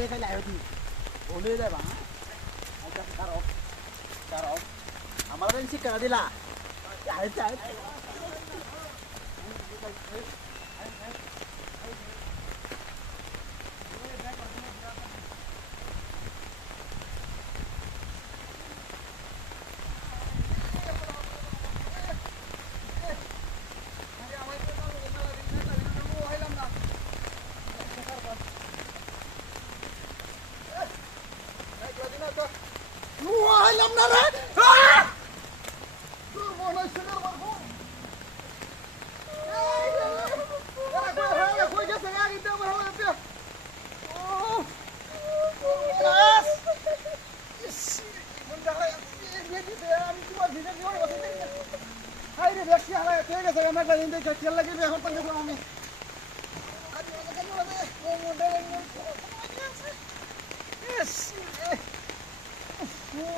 বলে খাইলে আয়তি বলে যাবা আচ্ছা কারো কারো আমার শিক্ষা দিলা আচ্ছা আইলাম না রে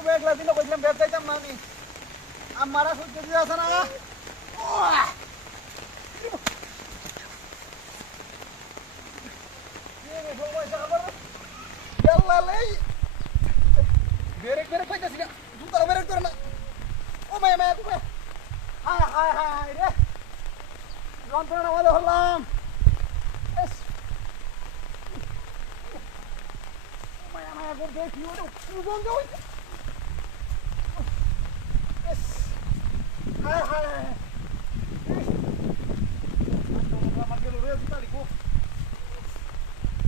বেগলা দিল কইলাম বেগ যাইতাম না আমি আমারা সহ্য দিয়ে আছে না বেরেক বেরেক পাইতেছি না জুতার বেরেক করে না ও মায়া মায়া কুবে হায় হায় হায় রে যন্ত্রণা আমাদের হলাম মায়া মায়া করতে কি হলো বন্ধ হইছে হায় হায় হায় আমার গেল রে জুতা লিখো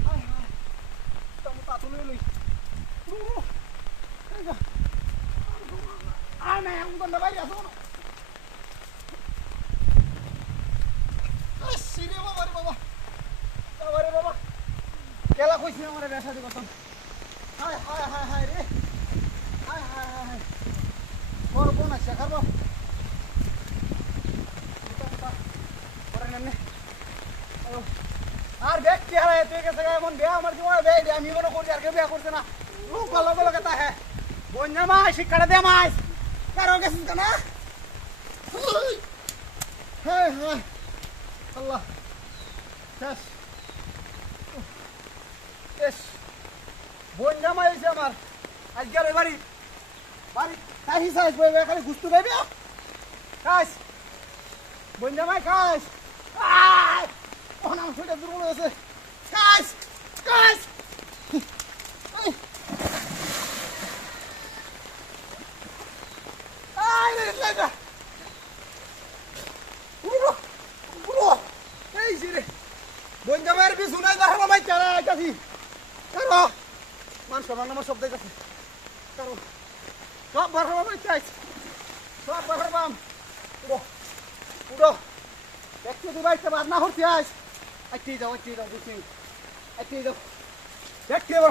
হায় হায় তুমি পাতুলে লই আমি একদম না বাইরে আসো না সিরে বাবা রে বাবা বাবা রে বাবা কেলা কইছি আমারে ব্যবসা দি করতাম হায় হায় হায় হায় রে হায় হায় হায় বড় কোন আছে খাবো আর দেখ কি হারায় তুই কাছে এমন বিয়া আমার জীবনে দেয় আমি মনে করছি আর কেউ বিয়া করছে না লোক ভালো ভালো কথা হ্যাঁ বন্যা মাছ শিক্ষাটা দে মাছ কারো গেছিস কেনা হ্যাঁ হ্যাঁ আল্লাহ শেষ শেষ বন্যা মাছ আমার আজকে আর বাড়ি বাড়ি তাই হিসাব খালি গুস্তু পাইবে খাস বন্যা মাছ খাস আমার শরীরটা দুর্বল হয়েছে কাজ কাজ বঞ্জামের বি শুনাই দেখা ভাই চালা আইতাছি কারো মান সমান আমার সব দেখাচ্ছে কারো সব বার হওয়া ভাই চাইছে সব বার হবাম উড়ো উড়ো দেখতে দিবাই তো বাদ না হতে আইস আইতে যাও বুঝছি আইতে যাও দেখতে বার